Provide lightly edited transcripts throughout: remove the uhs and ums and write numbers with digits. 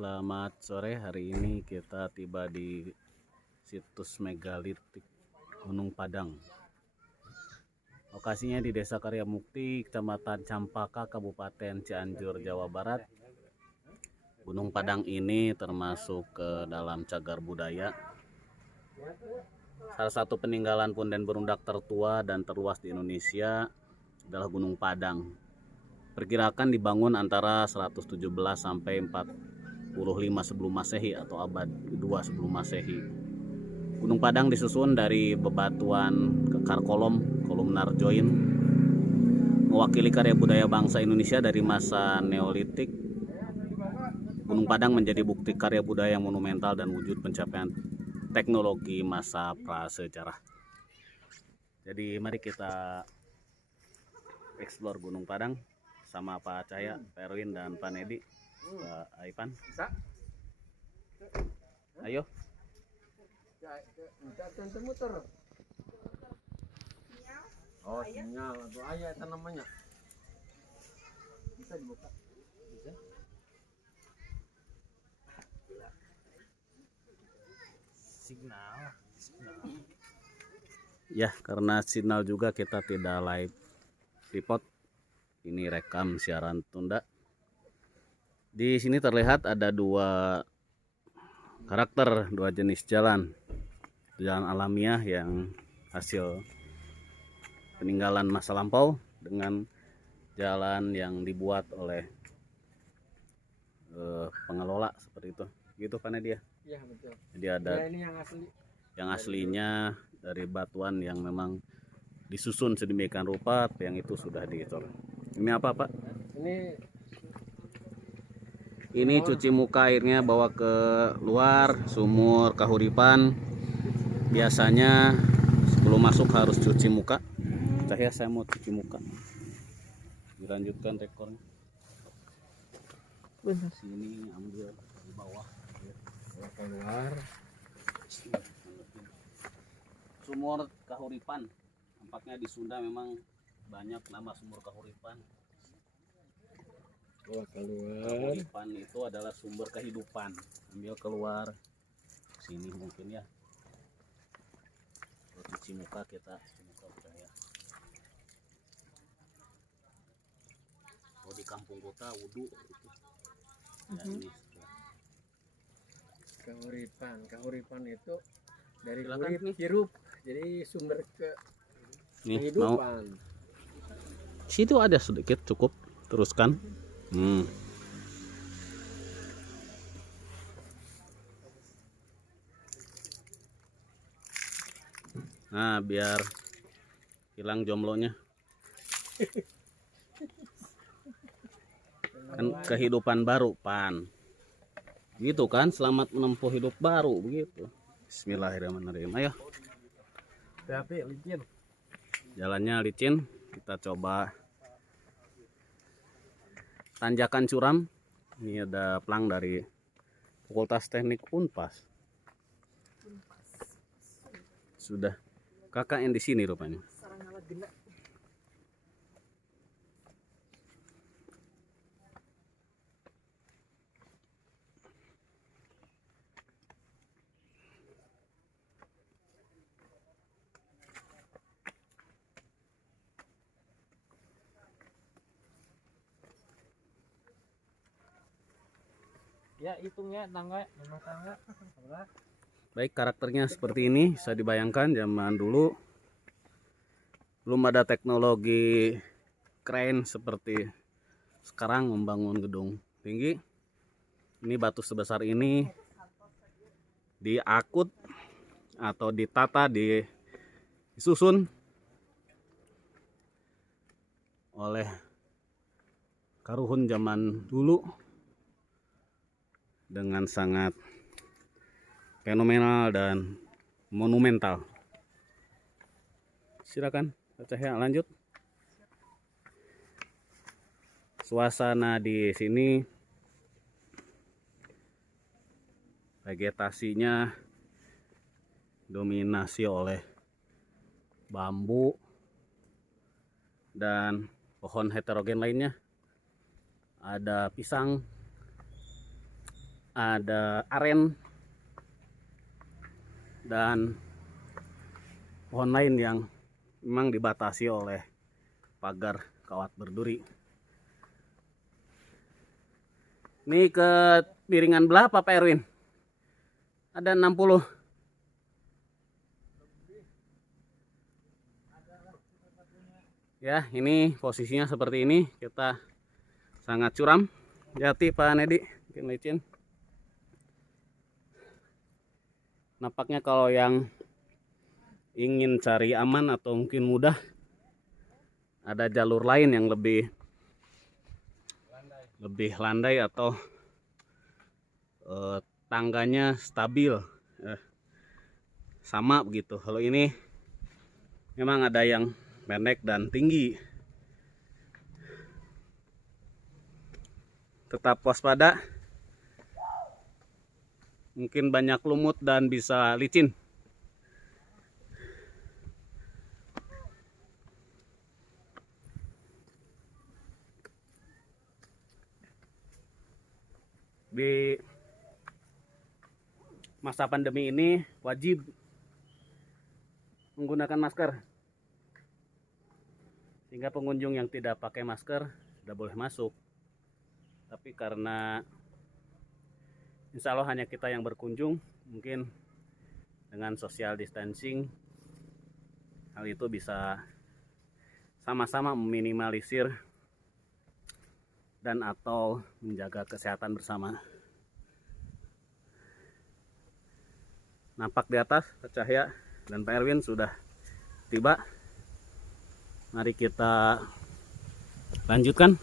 Selamat sore. Hari ini kita tiba di situs megalitik Gunung Padang. Lokasinya di Desa Karyamukti, Kecamatan Campaka, Kabupaten Cianjur, Jawa Barat. Gunung Padang ini termasuk ke dalam cagar budaya. Salah satu peninggalan punden berundak tertua dan terluas di Indonesia adalah Gunung Padang. Perkirakan dibangun antara 117 sampai 45 sebelum Masehi atau abad kedua sebelum Masehi. Gunung Padang disusun dari bebatuan kekar kolumnar join, mewakili karya budaya bangsa Indonesia dari masa Neolitik. Gunung Padang menjadi bukti karya budaya yang monumental dan wujud pencapaian teknologi masa prasejarah. Jadi mari kita explore Gunung Padang sama Pak Cahya, Pak Erwin, dan Pak Nedi, Pak Aipan. Ayo. Oh, sinyal atau ayah itu namanya. Bisa dibuka. Bisa. Signal. Ya, karena signal juga kita tidak live report. Ini rekam siaran tunda. Di sini terlihat ada dua karakter, dua jenis jalan. Jalan alamiah yang hasil peninggalan masa lampau dengan jalan yang dibuat oleh pengelola seperti itu. Gitu kan dia? Iya, betul. Jadi ada Ya, ini yang asli. yang aslinya dari batuan yang memang disusun sedemikian rupa, yang itu sudah dicor. Ini apa, Pak? Ini cuci muka, airnya bawa ke luar, sumur Kahuripan. Biasanya sebelum masuk harus cuci muka. Cahya, saya mau cuci muka. Dilanjutkan rekornya. Benar. Sini ambil di bawah. Keluar. Sumur Kahuripan. Tampaknya di Sunda memang banyak nama sumur Kahuripan. Keluar. Kahuripan itu adalah sumber kehidupan. Ambil keluar. Sini mungkin ya. Cuci muka kita. Cuci muka ya. Oh, di kampung kota wudhu gitu. Ya, ini Kahuripan itu dari silakan urip nih. hirup. Jadi sumber Nih, kehidupan. Situ ada sedikit, cukup. Teruskan. Nah, biar hilang jomblonya. Kan kehidupan baru, Pan. Gitu kan, selamat menempuh hidup baru begitu. Bismillahirrahmanirrahim. Ayo. Tapi licin. Jalannya licin, kita coba tanjakan curam. Ini ada pelang dari Fakultas Teknik Unpas. Sudah KKN di sini rupanya. Ya, hitungnya tangga, rumah tangga. Baik, karakternya seperti ini. Bisa dibayangkan zaman dulu belum ada teknologi keren seperti sekarang membangun gedung tinggi. Ini batu sebesar ini diakut atau ditata, disusun oleh karuhun zaman dulu dengan sangat fenomenal dan monumental. Silakan, Cahya, lanjut. Suasana di sini vegetasinya dominasi oleh bambu dan pohon heterogen lainnya. Ada pisang, ada aren dan pohon lain yang memang dibatasi oleh pagar kawat berduri. Ini ke piringan berapa Pak Erwin? Ada 60. Ya, ini posisinya seperti ini. Kita sangat curam. Hati Pak Nedi, bikin licin. Nampaknya kalau yang ingin cari aman atau mungkin mudah, ada jalur lain yang lebih landai atau tangganya stabil, sama begitu. Kalau ini memang ada yang pendek dan tinggi. Tetap waspada, mungkin banyak lumut dan bisa licin. Di masa pandemi ini wajib menggunakan masker, sehingga pengunjung yang tidak pakai masker sudah boleh masuk. Tapi karena insya Allah hanya kita yang berkunjung, mungkin dengan social distancing hal itu bisa sama-sama meminimalisir dan atau menjaga kesehatan bersama. Nampak di atas Pak Cahya dan Pak Erwin sudah tiba. Mari kita lanjutkan.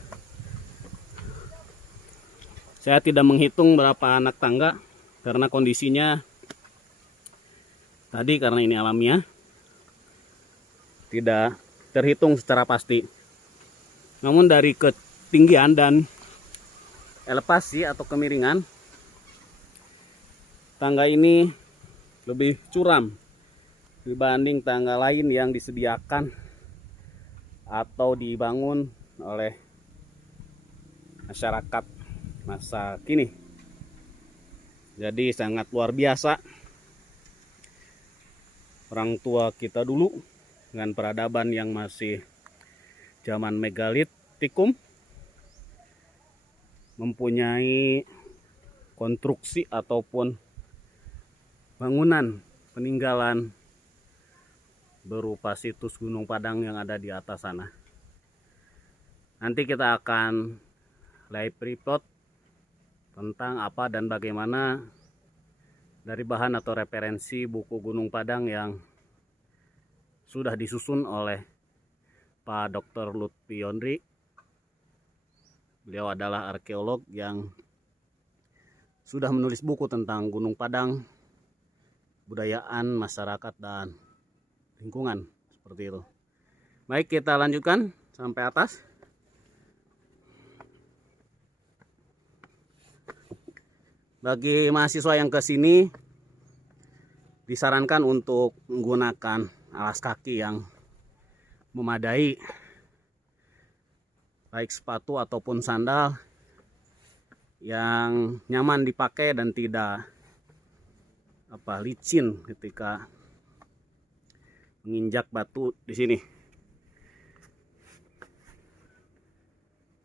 Saya tidak menghitung berapa anak tangga karena kondisinya tadi, karena ini alamiah, tidak terhitung secara pasti. Namun dari ketinggian dan elevasi atau kemiringan, tangga ini lebih curam dibanding tangga lain yang disediakan atau dibangun oleh masyarakat masa kini. Jadi sangat luar biasa. Orang tua kita dulu dengan peradaban yang masih zaman megalitikum mempunyai konstruksi ataupun bangunan peninggalan berupa situs Gunung Padang yang ada di atas sana. Nanti kita akan live report tentang apa dan bagaimana dari bahan atau referensi buku Gunung Padang yang sudah disusun oleh Pak Dr. Lutfi Yondri. Beliau adalah arkeolog yang sudah menulis buku tentang Gunung Padang, budayaan, masyarakat, dan lingkungan, seperti itu. Baik, kita lanjutkan sampai atas. Bagi mahasiswa yang ke sini disarankan untuk menggunakan alas kaki yang memadai, baik sepatu ataupun sandal yang nyaman dipakai dan tidak licin ketika menginjak batu di sini.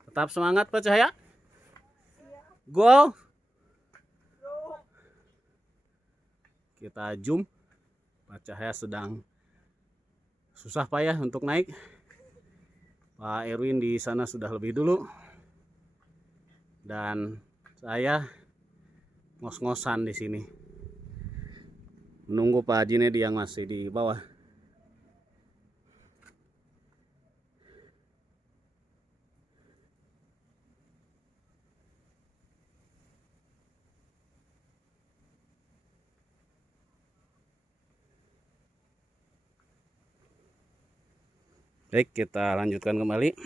Tetap semangat Pak Cahya. Go. Kita zoom. Pak Cahya sedang susah payah untuk naik. Pak Erwin di sana sudah lebih dulu. Dan saya ngos-ngosan di sini. Menunggu Pak Jinedi yang masih di bawah. Baik, kita lanjutkan kembali.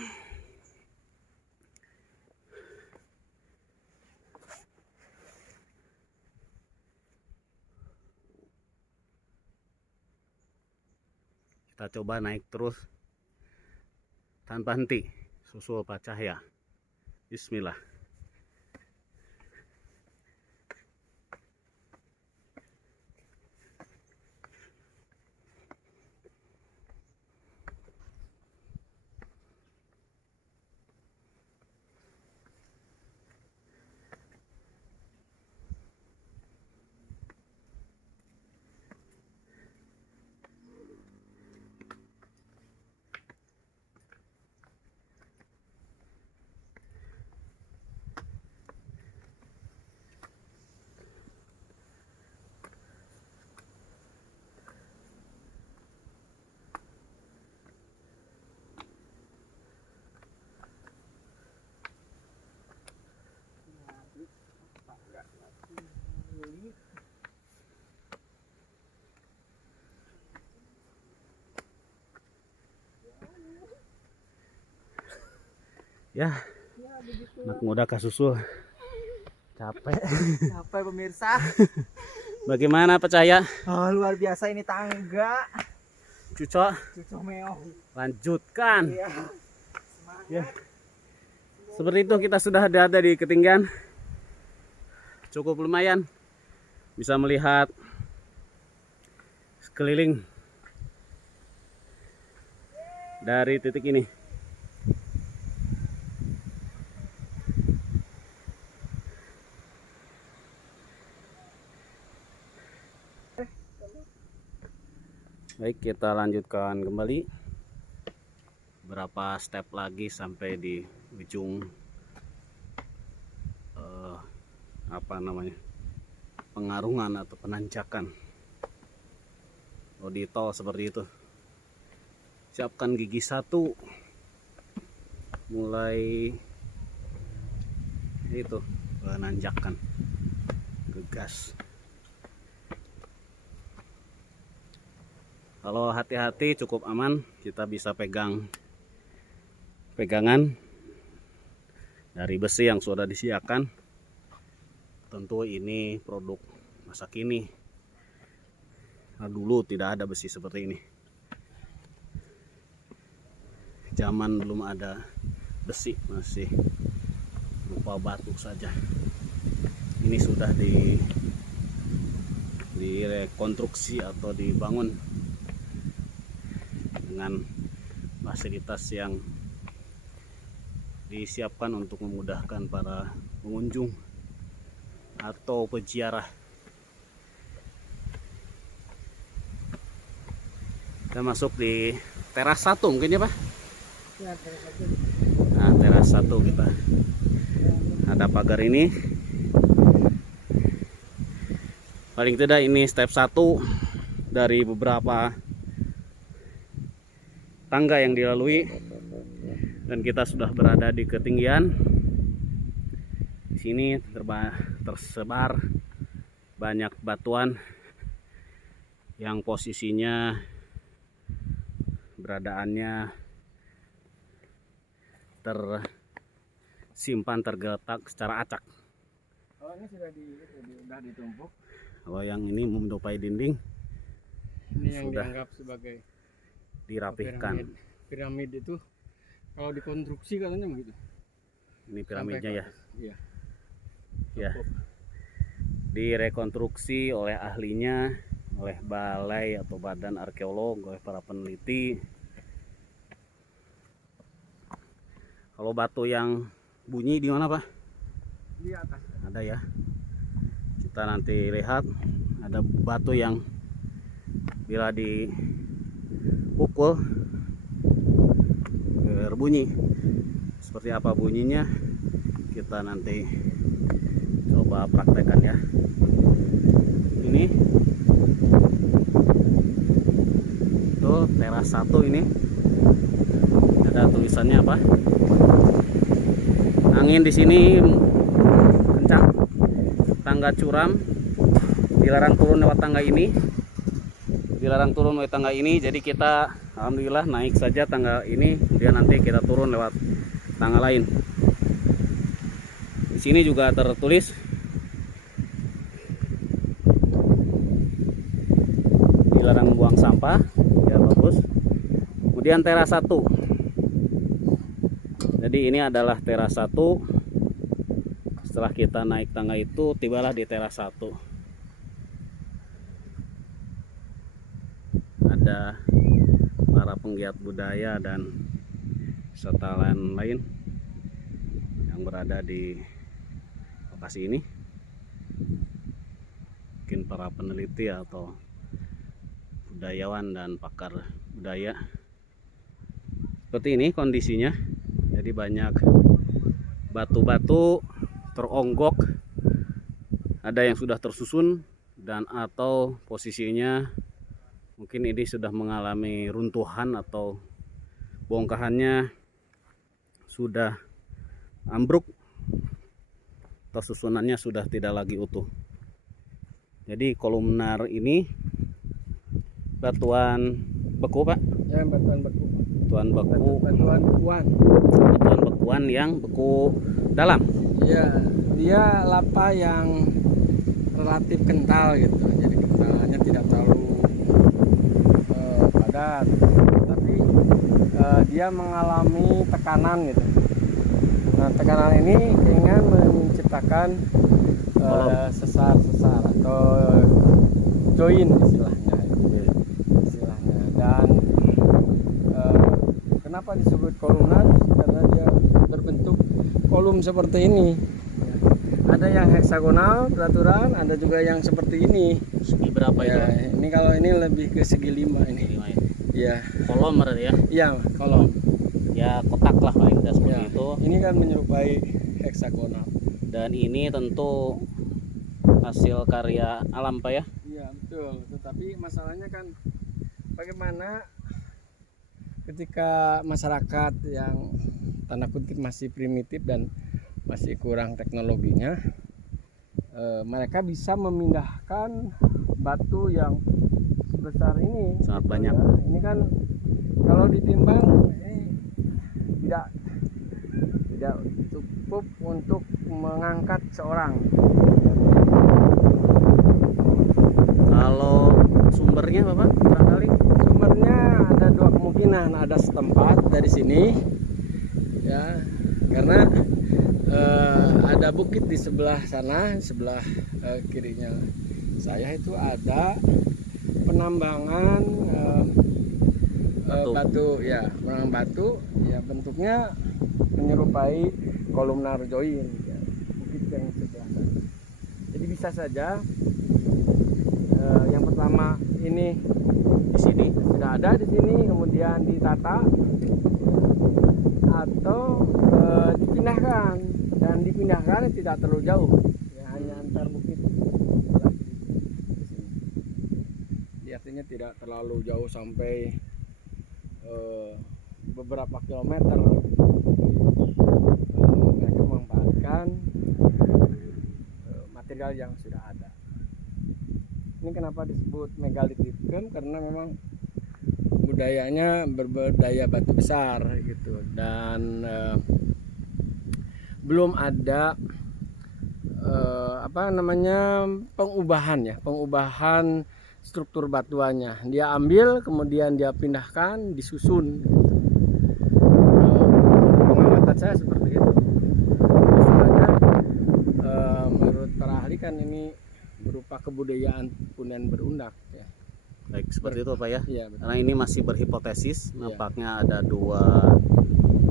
Kita coba naik terus tanpa henti, susul Pak Cahya. Bismillah. Ya, anak muda kasusul. Capek. Capek pemirsa. Bagaimana Percaya? Oh, luar biasa ini tangga. Cuco, Cucok meong. lanjutkan. Iya. Ya. Seperti itu kita sudah ada di ketinggian. Cukup lumayan. Bisa melihat sekeliling dari titik ini. Baik, kita lanjutkan kembali. Berapa step lagi sampai di ujung pengarungan atau penanjakan. Oh, di tol seperti itu. Siapkan gigi 1. Mulai itu menanjakan gegas. Kalau hati-hati cukup aman, kita bisa pegangan dari besi yang sudah disiapkan. Tentu ini produk masa kini. Nah, dulu tidak ada besi seperti ini. Zaman belum ada besi, masih berupa batu saja. Ini sudah direkonstruksi atau dibangun dengan fasilitas yang disiapkan untuk memudahkan para pengunjung atau peziarah. Kita masuk di teras 1 mungkin ya Pak? Ya, teras 1. Nah, teras 1 kita. Ada pagar ini. Paling tidak ini step 1 dari beberapa tangga yang dilalui, dan kita sudah berada di ketinggian. Di sini tersebar banyak batuan yang posisinya beradaannya tersimpan, tergeletak secara acak. Oh, ini sudah ditumpuk. Kalau yang ini menyerupai dinding, Ini yang sudah dianggap sebagai dirapihkan. Piramid itu kalau dikonstruksi katanya begitu. Ini piramidnya ya. Iya. Ya. Direkonstruksi oleh ahlinya, oleh balai atau badan arkeolog, oleh para peneliti. Kalau batu yang bunyi di mana Pak? Di atas. Ada ya. Kita nanti lihat ada batu yang bila dipukul berbunyi. Seperti apa bunyinya? Kita nanti coba praktekkan ya. Ini tuh teras 1 ini. Ada tulisannya apa? Angin di sini kencang, tangga curam, dilarang turun lewat tangga ini. Jadi kita alhamdulillah naik saja tangga ini, kemudian nanti kita turun lewat tangga lain. Di sini juga tertulis dilarang buang sampah, ya bagus. Kemudian teras 1. Jadi ini adalah teras 1. Setelah kita naik tangga itu, tibalah di teras 1. Ada para penggiat budaya dan wisatawan lain yang berada di lokasi ini. Mungkin para peneliti atau budayawan dan pakar budaya. Seperti ini kondisinya. Jadi banyak batu-batu teronggok, ada yang sudah tersusun dan atau posisinya mungkin ini sudah mengalami runtuhan atau bongkahannya sudah ambruk atau susunannya sudah tidak lagi utuh. Jadi kolumnar ini batuan beku, Pak. Ya, batuan beku. Batuan beku, Batuan bekuan. batuan bekuan yang beku dalam. Iya, dia lapa yang relatif kental gitu. Jadi kentalnya tidak terlalu padat, tapi dia mengalami tekanan gitu. Nah, tekanan ini dengan menciptakan sesar-sesar atau join istilahnya. Dan kenapa disebut kolumnar? Karena dia berbentuk kolom seperti ini. Ada yang heksagonal beraturan, ada juga yang seperti ini. Segi berapa itu? Ya, ini kalau ini lebih ke segi 5 ini. Iya. Kolom berarti ya? Iya, kolom. Ya kotak lah paling tidak seperti Ya, itu. ini kan menyerupai heksagonal. Dan ini tentu hasil karya alam, Pak ya? Iya, betul. Tetapi masalahnya kan bagaimana ketika masyarakat yang tanda kutip masih primitif dan masih kurang teknologinya, mereka bisa memindahkan batu yang sebesar ini. Sangat gitu banyak. ya. Ini kan kalau ditimbang ini tidak cukup untuk mengangkat seorang. Kalau sumbernya Bapak barangkali? Sumbernya ada dua kemungkinan, ada setempat dari sini ya, karena ada bukit di sebelah sana, sebelah kirinya saya itu ada penambangan batu ya, penambangan batu ya, bentuknya menyerupai kolumnar join ya, bukit yang sebelah sana. Jadi bisa saja yang pertama ini Di sini. sudah ada di sini, kemudian ditata atau dipindahkan, dan dipindahkan tidak terlalu jauh ya, hanya antar bukit sebelah kiri di sini. Jadi artinya tidak terlalu jauh sampai beberapa kilometer. Mereka memanfaatkan material yang sudah ada. Ini kenapa disebut megalitikum, karena memang budayanya berbudaya batu besar gitu, dan belum ada pengubahan struktur batuannya. Dia ambil kemudian dia pindahkan, disusun. Pengamatan saya seperti itu. Misalnya menurut para ahli kan ini berupa kebudayaan punden berundak ya. Baik, seperti itu Pak ya. Iya, betul. Karena ini masih berhipotesis, Iya. nampaknya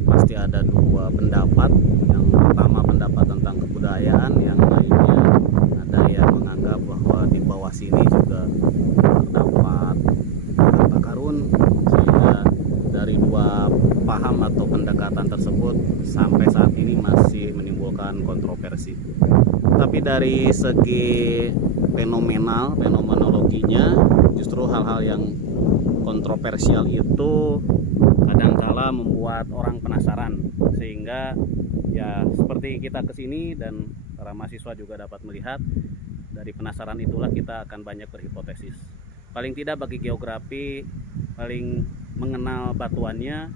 pasti ada dua pendapat. Yang pertama pendapat tentang kebudayaan, yang lainnya ada yang menganggap bahwa di bawah sini juga terdapat harta karun, sehingga dari dua paham atau pendekatan tersebut sampai saat ini masih menimbulkan kontroversi. Tapi dari segi fenomenologinya, justru hal-hal yang kontroversial itu kadangkala membuat orang penasaran, sehingga ya seperti kita kesini dan para mahasiswa juga dapat melihat, dari penasaran itulah kita akan banyak berhipotesis. Paling tidak bagi geografi, paling mengenal batuannya,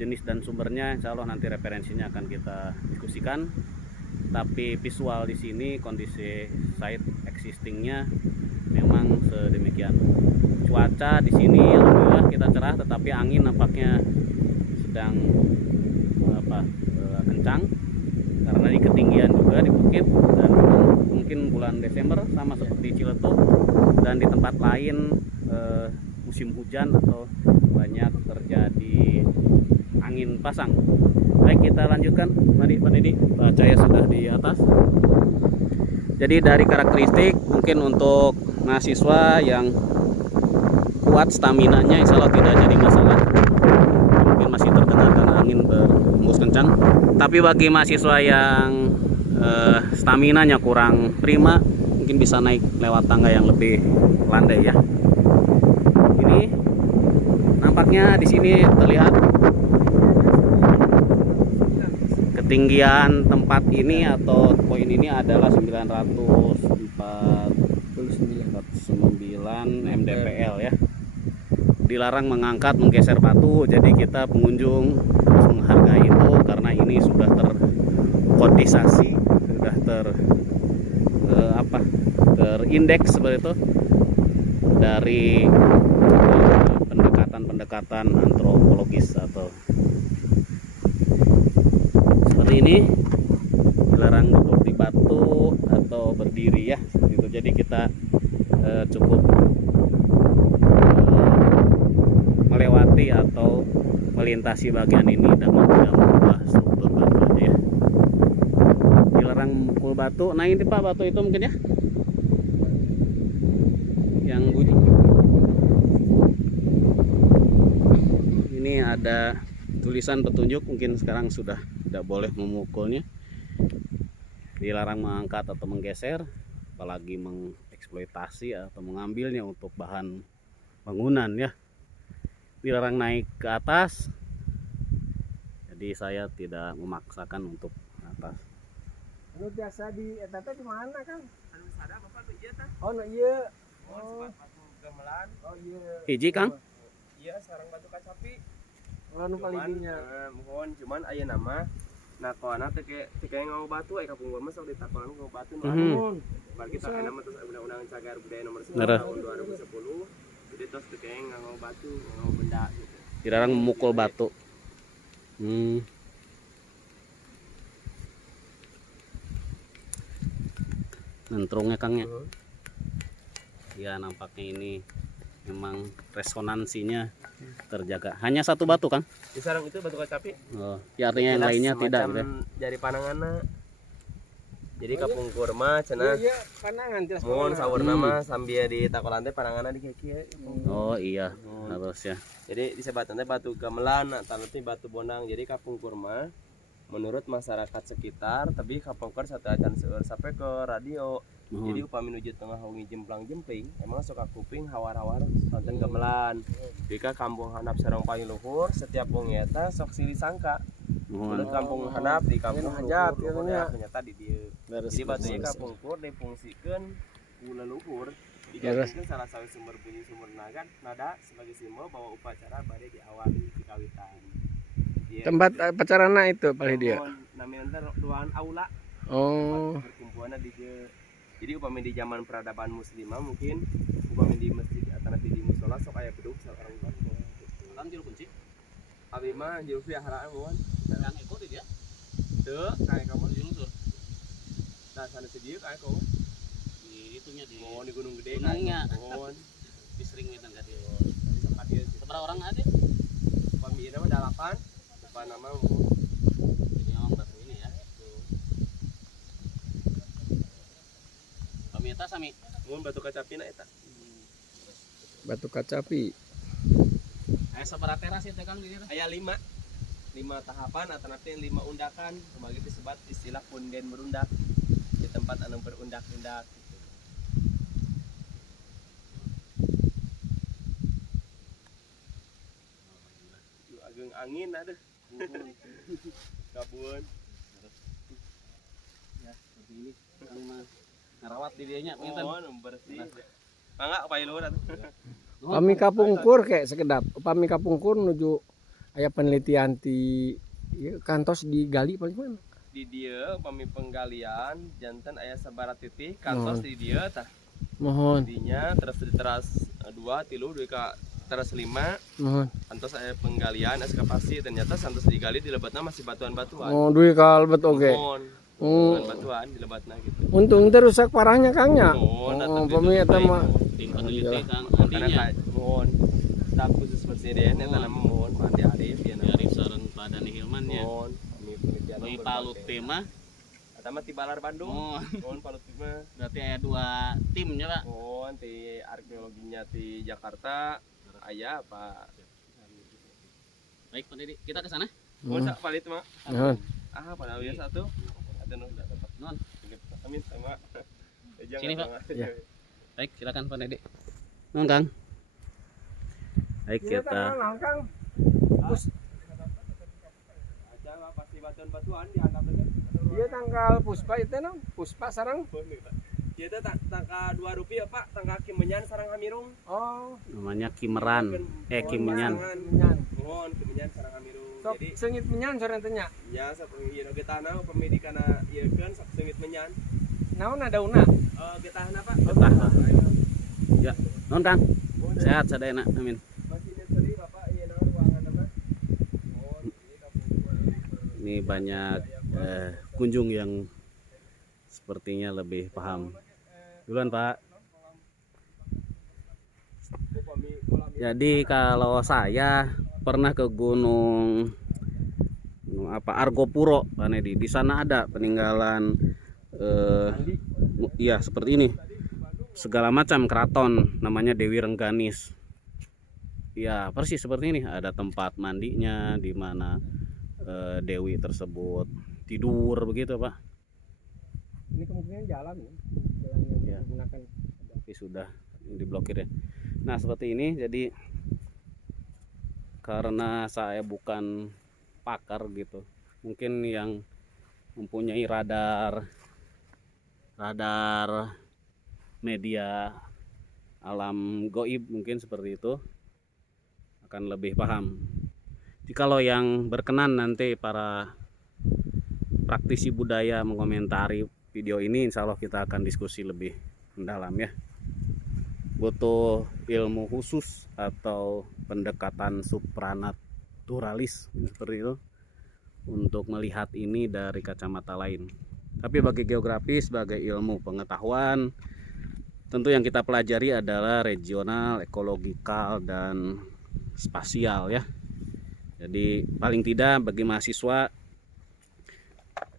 jenis dan sumbernya, insya Allah nanti referensinya akan kita diskusikan. Tapi visual di sini, kondisi site existingnya memang sedemikian. Cuaca di sini alhamdulillah kita cerah, tetapi angin nampaknya sedang kencang karena di ketinggian juga di bukit, dan mungkin bulan Desember sama seperti Ciletuh dan di tempat lain musim hujan atau banyak terjadi angin pasang. Baik, kita lanjutkan. Mari Pak Didi, Pak Cahya sudah di atas. Jadi dari karakteristik mungkin untuk mahasiswa yang kuat staminanya, insya Allah tidak jadi masalah. Mungkin masih terdengar karena angin berhembus kencang. Tapi bagi mahasiswa yang staminanya kurang prima, mungkin bisa naik lewat tangga yang lebih landai ya. Ini nampaknya di sini terlihat ketinggian tempat ini atau poin ini adalah 940 49 mdpl ya. Dilarang mengangkat, menggeser batu, jadi kita pengunjung harus menghargai itu karena ini sudah terkondisasi, sudah terindeks seperti itu dari pendekatan antropologis atau seperti ini. Dilarang duduk di batu atau berdiri ya, seperti itu. Jadi kita cukup melewati atau melintasi bagian ini dengan tidak mengubah struktur batunya ya. Dilarang memukul batu. Nah ini Pak, batu itu mungkin ya yang bunyi. Ini ada tulisan petunjuk, mungkin sekarang sudah tidak boleh memukulnya. Dilarang mengangkat atau menggeser, apalagi mengeksploitasi atau mengambilnya untuk bahan bangunan ya. Dilarang naik ke atas, jadi saya tidak memaksakan untuk atas. Anu biasa di eta teh di mana Kang? Anu sada Bapak tuh ieu tah. Oh, no ieu. Oh, batu gamelan. Oh iya. Hiji Kang? Iya, sareng batu kacapi. Oh, nu palidinya. Mohon cuman aya nama nakoana teh kayak ngau batu aya kapungkur mah sok ditakonan ngau batu nu Nuhun. Bagi kita nama terus undang-undang cagar budaya nomor 10 Bener. tahun 2010. Jadi terus teu kayak ngau batu, ngau benda gitu. Dilarang memukul batu. Nentrungnya Kang ya. Ya nampaknya ini memang resonansinya terjaga. Hanya satu batu Kang? Di sarang itu batu kacapi. Oh, ya artinya yang lainnya tidak gitu. Ya? Jari pananganna. Jadi kapungkur mah cenah. Iya, panangan jelas. Mun saurna mah sambil di takolan teh pananganna di kieu. Oh iya, harus ya. Jadi disebutna teh batu gamelan atau nanti batu bonang. Jadi kapungkur mah menurut masyarakat sekitar tapi kapungkur sateuacan seueur sampai ke radio. Jadi upami nuju tengah wengi jemplang jemping emang suka kuping hawar-hawar sonten gamelan. Jika kampung handap sareng paling luhur setiap wengi eta sok silih sangka. Menurut kampung handap di kampung Hajat, luhur ya. ternyata di dieu. Jadi batunya kapungkur difungsikeun ku leluhur dijadikan salah satu sumber bunyi sumber nada sebagai simbol bahwa upacara bade diawali di kawitan. Tempat pacarana itu paling dia. Namanya ruangan aula. Oh. Perkumpulannya di dieu. Jadi upami di zaman peradaban muslimah mungkin upami di masjid atau nanti di musola sok aya bedug sareng batu. Kang jero kunci. Abi mah jero piharaan mohon. Kang Eko di dia. Teu kayak kamu Di lungsur. nah sana si dieu kayak kamu. Di itunya di Mohon di Gunung Gede Gunungnya. Mohon. di sering itu enggak dia. Tadi sama dia sih. Seberapa orang ada? Upami ieu mah 8. Depan nama mohon. Ini memang batu ini ya. Kami eta sami. Mohon batu kacapina eta. Batu kacapi. Aya sabaraha teras itu Kang di dieu? Aya 5 tahapan atau nanti 5 undakan kembali disebut istilah punden berundak di tempat anu berundak-undak gitu. Yu ageng angin aduh. Kabun. Ya, seperti ini. Kang mah ngarawat di dieu nya pinten. Mohon bersih. Mangga upaya luhur atuh. Upami kapungkur kayak sekedap. Upami kapungkur menuju aya penelitian di ieu kantos digali paling mana? Di dieu upami penggalian janten aya sabaraha titik kantos di dieu tah. Mohon. Dinya terus di teras 2 3 2 ka teras 5 Mohon. antos aya penggalian ekskavasi ternyata santos digali di lebatna masih batuan-batuan. Oh, duit kalbet oge. Mohon. Oh. Batuan di lebatna gitu. Untung teh rusak parahnya Kangnya. Mohon Oh, upami eta mah Tim peneliti Kang karena antinya. mohon staf khusus presiden eta nama mohon Pak Andi Arif ya Di Arif sareng Pak Dani Hilman ya. mohon kami penelitian Di Palut tema. eta mah ti Balar Bandung. Oh, Mohon Palut mah berarti aya 2 timnya Pak. mohon ti arkeologinya ti Jakarta aya Pak. Baik Pak Didi, kita ke sana. Mohon sak palit mah. Mohon. Pada wieu satu. Ada nu tetap. Non. Amin sama. Sini, Pak. Ya. Baik, silakan Pak Didi. Non Kang. Baik kita. Kang. Aja lah pasti batuan-batuan dianggap dengan Iya tanggal Puspa itu nang Puspa sarang Kita tangka 2 rupiah Pak, tangka Kimenyan sarang Hamirung. Oh, Namanya Kimeran, Kimenyan. menyan. Mohon Kimenyan sarang Hamirung. Sok Jadi sengit menyan sore tanya. nya saperti ieu ge tanah upami di kana ieu keun sok seungit menyan. Naon daunna? Getahna Pak. Getah. Ya, non Kang. Sehat sadayana, amin. Masih nyeri Bapak ieu naon ruangan mah. Mohon ini kapung. Ini banyak kunjung yang sepertinya lebih paham. Duluan Pak. Jadi kalau saya pernah ke gunung Argopuro, Pak Nedi. Di sana ada peninggalan iya seperti ini. Segala macam keraton, namanya Dewi Rengganis. Ya, persis seperti ini. Ada tempat mandinya di mana Dewi tersebut tidur begitu, Pak. Ini kemungkinan jalan ya. Jalan yang Ya. digunakan. Tapi sudah diblokir ya. Nah, seperti ini. Jadi karena saya bukan pakar gitu, mungkin yang mempunyai radar media alam goib mungkin seperti itu akan lebih paham. Jikalau yang berkenan nanti para praktisi budaya mengomentari video ini, insya Allah kita akan diskusi lebih mendalam ya. Butuh ilmu khusus atau pendekatan supranaturalis seperti itu untuk melihat ini dari kacamata lain. Tapi bagi geografi sebagai ilmu pengetahuan, tentu yang kita pelajari adalah regional, ekologikal, dan spasial ya. Jadi paling tidak bagi mahasiswa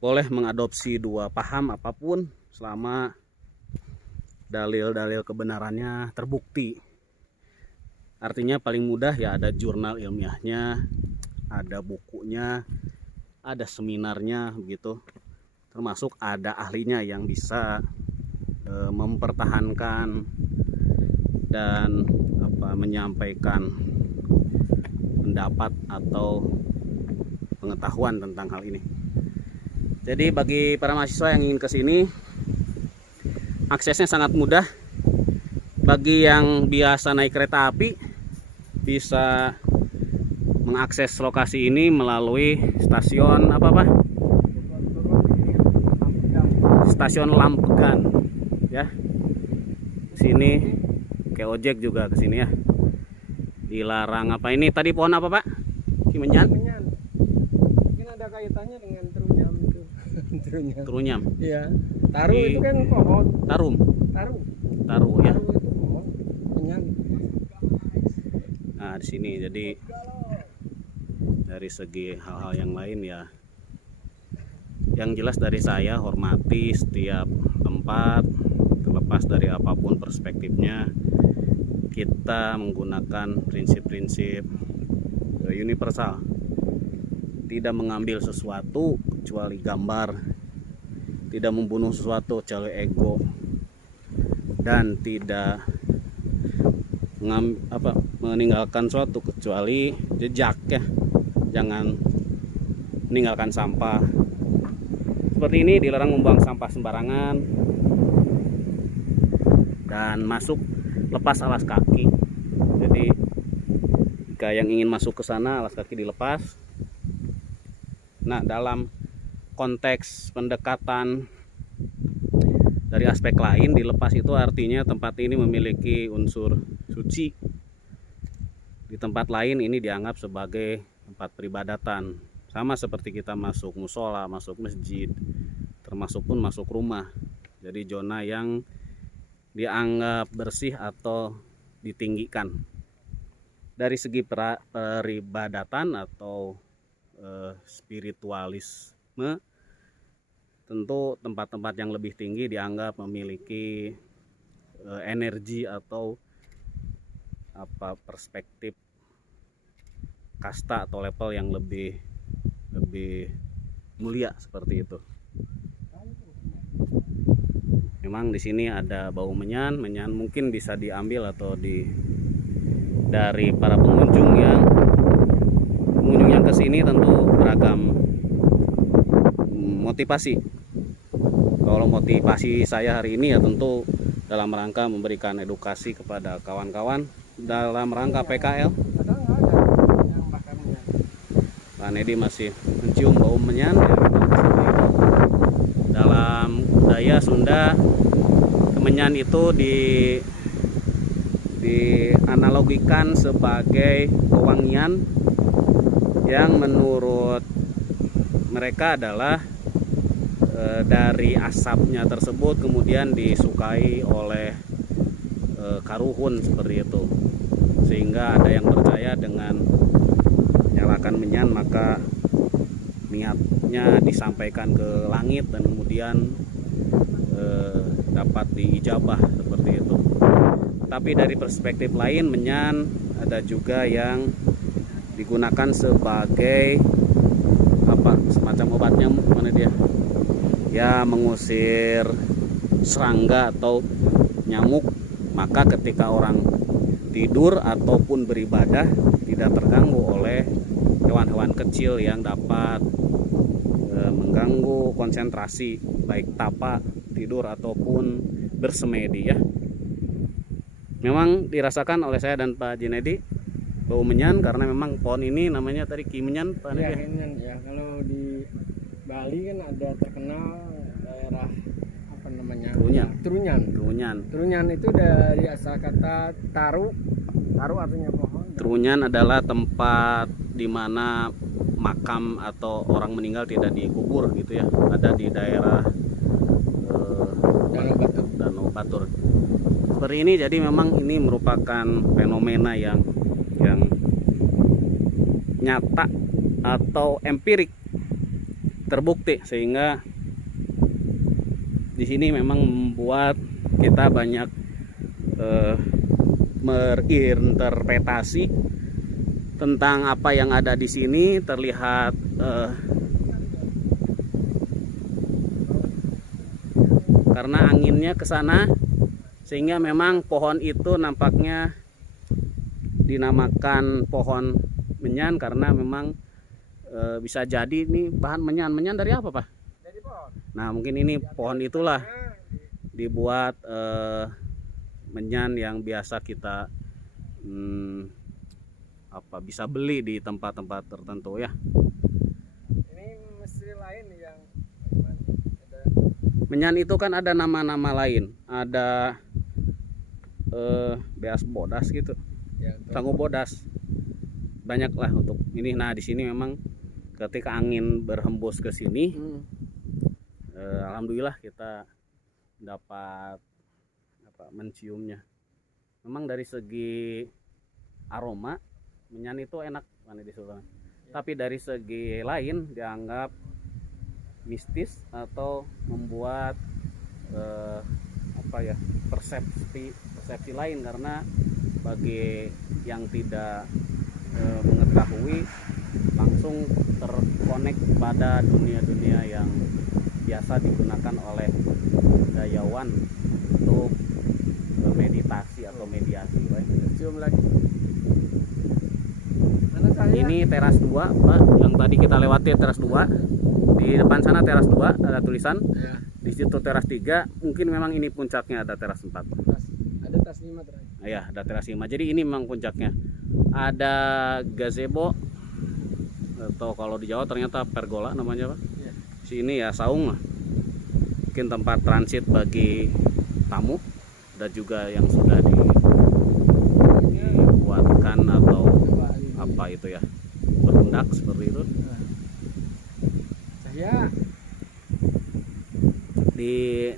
boleh mengadopsi dua paham apapun selama dalil-dalil kebenarannya terbukti. Artinya paling mudah ya ada jurnal ilmiahnya, ada bukunya, ada seminarnya begitu. Termasuk ada ahlinya yang bisa mempertahankan dan menyampaikan pendapat atau pengetahuan tentang hal ini. Jadi bagi para mahasiswa yang ingin ke sini, aksesnya sangat mudah. Bagi yang biasa naik kereta api, bisa mengakses lokasi ini melalui stasiun Stasiun Lampegan ya. Sini ke ojek juga ke sini ya. Dilarang apa ini tadi pohon apa Pak? Kimenyan? Menyan. Mungkin ada kaitannya dengan terunyam itu. Terunyam. Iya. Taru Di- itu kan pohon. Tarum. Taru. Taru ya. Taru itu pohon. Menyan. Nah, di sini jadi dari segi hal-hal yang lain ya, yang jelas dari saya hormati setiap tempat terlepas dari apapun perspektifnya. Kita menggunakan prinsip-prinsip universal, tidak mengambil sesuatu kecuali gambar, tidak membunuh sesuatu kecuali ego, dan tidak meninggalkan suatu kecuali jejak ya. Jangan meninggalkan sampah. Seperti ini dilarang membuang sampah sembarangan dan masuk lepas alas kaki. Jadi jika yang ingin masuk ke sana alas kaki dilepas. Nah, dalam konteks pendekatan dari aspek lain, dilepas itu artinya tempat ini memiliki unsur suci. Di tempat lain ini dianggap sebagai tempat peribadatan. Sama seperti kita masuk musola, masuk masjid, termasuk pun masuk rumah. Jadi zona yang dianggap bersih atau ditinggikan. Dari segi peribadatan atau spiritualisme, tentu tempat-tempat yang lebih tinggi dianggap memiliki energi atau perspektif kasta atau level yang lebih mulia seperti itu. Memang di sini ada bau menyan mungkin bisa diambil atau dari para pengunjung yang kesini tentu beragam motivasi. Kalau motivasi saya hari ini ya tentu dalam rangka memberikan edukasi kepada kawan-kawan dalam rangka PKL. Padahal nggak ada yang bakar menyan. Pak Nedi masih mencium bau menyan ya, memang seperti itu. Dalam budaya Sunda, kemenyan itu dianalogikan sebagai pewangian yang menurut mereka adalah dari asapnya tersebut kemudian disukai oleh karuhun seperti itu, sehingga ada yang percaya dengan nyalakan menyan maka niatnya disampaikan ke langit dan kemudian dapat diijabah seperti itu. Tapi dari perspektif lain, menyan ada juga yang digunakan sebagai apa, semacam obat nyamuk, mana dia ya, mengusir serangga atau nyamuk. Maka ketika orang tidur ataupun beribadah tidak terganggu oleh hewan-hewan kecil yang dapat mengganggu konsentrasi baik tapa tidur ataupun bersemedi ya. Memang dirasakan oleh saya dan Pak Junedi bau menyan karena memang pohon ini namanya tadi ki menyan, Pak Ya, Nedi. menyan ya. Kalau di Bali kan ada terkenal daerah apa namanya? Trunyan. Trunyan. Trunyan. Trunyan itu dari asal kata taru. Taru artinya pohon. Trunyan adalah tempat di mana makam atau orang meninggal tidak dikubur gitu ya. Ada di daerah Danau Batur. Danau Batur. Seperti ini, jadi memang ini merupakan fenomena yang nyata atau empirik terbukti, sehingga di sini memang membuat kita banyak berinterpretasi tentang apa yang ada di sini. Terlihat karena anginnya ke sana, sehingga memang pohon itu nampaknya dinamakan pohon menyan karena memang bisa jadi ini bahan menyan dari apa, Pak? Dari pohon. Nah, mungkin ini pohon itulah dibuat menyan yang biasa kita bisa beli di tempat-tempat tertentu ya. Ini misteri lain yang ada. Menyan itu kan ada nama-nama lain, ada beas bodas gitu, Ya, sangu bodas, banyak lah untuk ini. Nah, di sini memang ketika angin berhembus ke sini, alhamdulillah kita dapat menciumnya. Memang dari segi aroma menyan itu enak, mana disuruh. Tapi dari segi lain dianggap mistis atau membuat persepsi lain, karena bagi yang tidak mengetahui langsung terkonek pada dunia-dunia yang biasa digunakan oleh budayawan untuk meditasi atau mediasi. cium lagi. Mana saya? Ini teras 2, Pak, yang tadi kita lewati teras 2. Di depan sana teras 2 ada tulisan. Ya, Di situ teras 3, mungkin memang ini puncaknya, ada teras 4. ada tas 5 terakhir. Ya, ada teras 5. Jadi ini memang puncaknya. Ada gazebo atau kalau di Jawa ternyata pergola namanya, Pak. Ya. Sini ya saung lah. Mungkin tempat transit bagi tamu, dan juga yang sudah dibuatkan atau apa itu ya, berundak seperti itu. Saya Di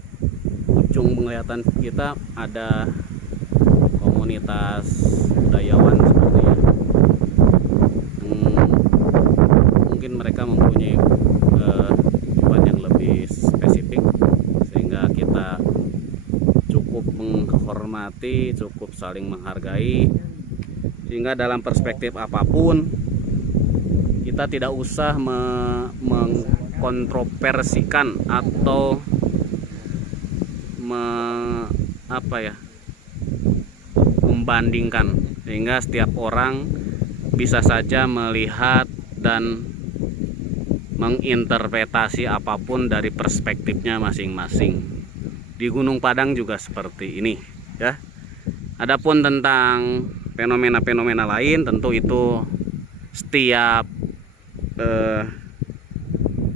ujung penglihatan kita ada komunitas budayawan sepertinya. Mungkin mereka mempunyai tujuan yang lebih spesifik, sehingga kita cukup menghormati, cukup saling menghargai, sehingga dalam perspektif apapun kita tidak usah mengkontroversikan atau membandingkan, sehingga setiap orang bisa saja melihat dan menginterpretasi apapun dari perspektifnya masing-masing. Di Gunung Padang juga seperti ini ya. Adapun tentang fenomena-fenomena lain tentu itu setiap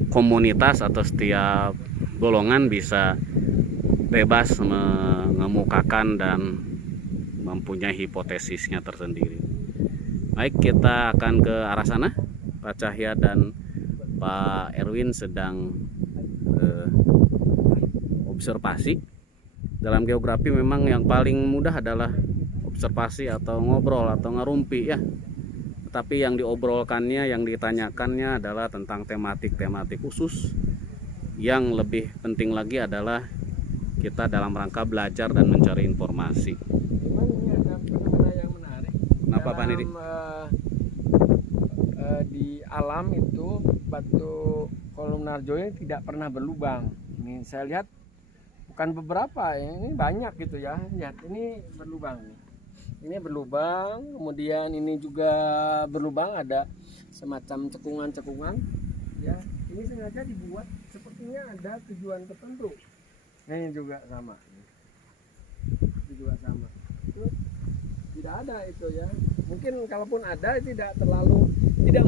komunitas atau setiap golongan bisa bebas mengemukakan dan mempunyai hipotesisnya tersendiri. Baik, kita akan ke arah sana. Pak Cahya dan Pak Erwin sedang observasi. Dalam geografi memang yang paling mudah adalah observasi atau ngobrol atau ngerumpi ya. Tapi yang diobrolkannya, yang ditanyakannya adalah tentang tematik-tematik khusus. Yang lebih penting lagi adalah kita dalam rangka belajar dan mencari informasi. Cuman ini ada fenomena yang menarik. Kenapa Pak Nidi? Di alam itu batu kolumnar join tidak pernah berlubang. Ini saya lihat bukan beberapa, ini banyak gitu ya. Lihat ini berlubang. Ini berlubang, kemudian ini juga berlubang, ada semacam cekungan-cekungan. Ya, ini sengaja dibuat sepertinya ada tujuan tertentu. Ini juga sama. Itu juga sama. Itu tidak ada itu ya. Mungkin kalaupun ada tidak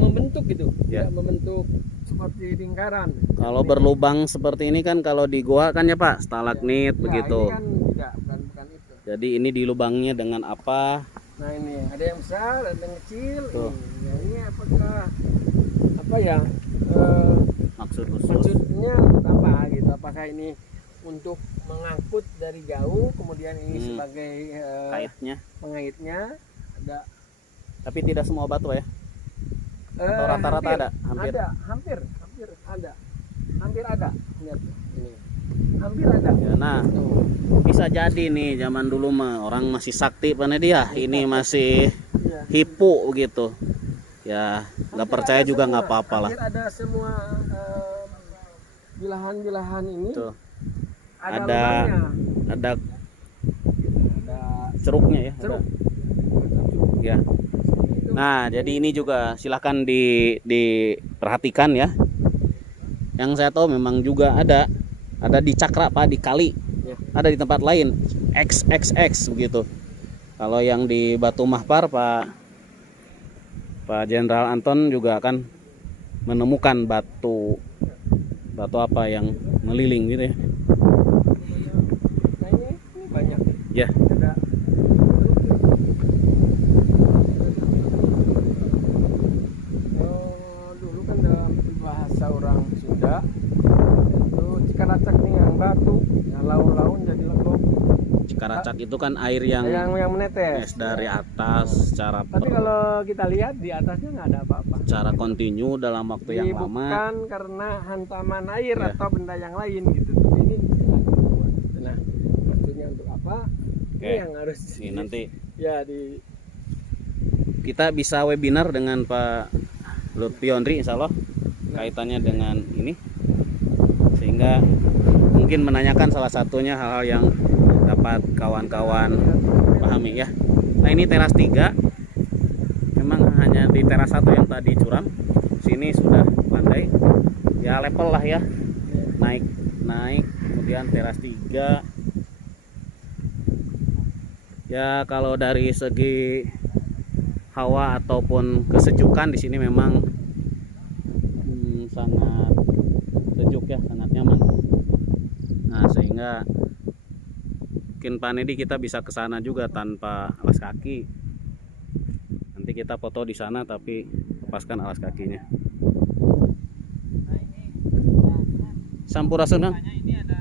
membentuk gitu, Ya. tidak membentuk seperti lingkaran. Kalau berlubang seperti ini kan kalau di goa kan ya Pak, stalagmit Ya, begitu. ini kan tidak, bukan itu. Jadi ini dilubangnya dengan apa? Nah ini ada yang besar, ada yang kecil. Tuh. Ini, ya, ini apakah apa ya? Maksud khusus. Maksudnya untuk apa gitu? Apakah ini untuk mengangkut dari jauh, kemudian ini sebagai Kaitnya. pengaitnya? Ada. Tapi tidak semua batu ya. Atau rata-rata ada? Hampir. Ada, hampir ada. Hampir ada. Lihat ini. Hampir ada. Ya, nah, Tuh. bisa jadi nih zaman dulu mah orang masih sakti Pak dia. Ini masih Iya. hipu gitu. Ya, nggak Hampir percaya ada juga semua, nggak apa-apa lah. hampir ada semua bilahan-bilahan ini. Tuh. Ada Ada lubangnya. ada Ada ceruknya ya. ceruk. Ya. Itu Nah, jadi ini juga silahkan diperhatikan ya. Yang saya tahu memang juga ada di Cakra Pak, di Kali. Ya. Ada di tempat lain XXX begitu. Kalau yang di Batu Mahpar Pak Jenderal Anton juga akan menemukan batu apa yang meliling gitu ya. Nah ini banyak. Ya. Ada dulu kan dalam bahasa orang Sunda itu cikaracak nih yang batu, yang laun-laun jadi lembab. Cikaracak itu kan air yang Yang menetes. dari atas Tapi kalau kita lihat di atasnya nggak ada apa-apa. secara kontinu dalam waktu yang lama. Bukan karena hantaman air Ya. atau benda yang lain gitu. Tapi ini tidak dibuat. Nah, maksudnya untuk apa? Oke. Ini yang harus Ini nanti ya di kita bisa webinar dengan Pak Lutfi Ondri insya Allah kaitannya dengan ini, sehingga mungkin menanyakan salah satunya hal-hal yang dapat kawan-kawan pahami ya. Nah ini teras 3, memang hanya di teras 1 yang tadi curam, sini sudah landai ya, level lah ya, naik kemudian teras 3 ya. Kalau dari segi hawa ataupun kesejukan di sini memang sangat sejuk ya, sangat nyaman. Nah sehingga mungkin Pak Nedi kita bisa ke sana juga tanpa alas kaki. Nanti kita foto di sana tapi lepaskan alas kakinya. Sampurasun Kang. Ini ada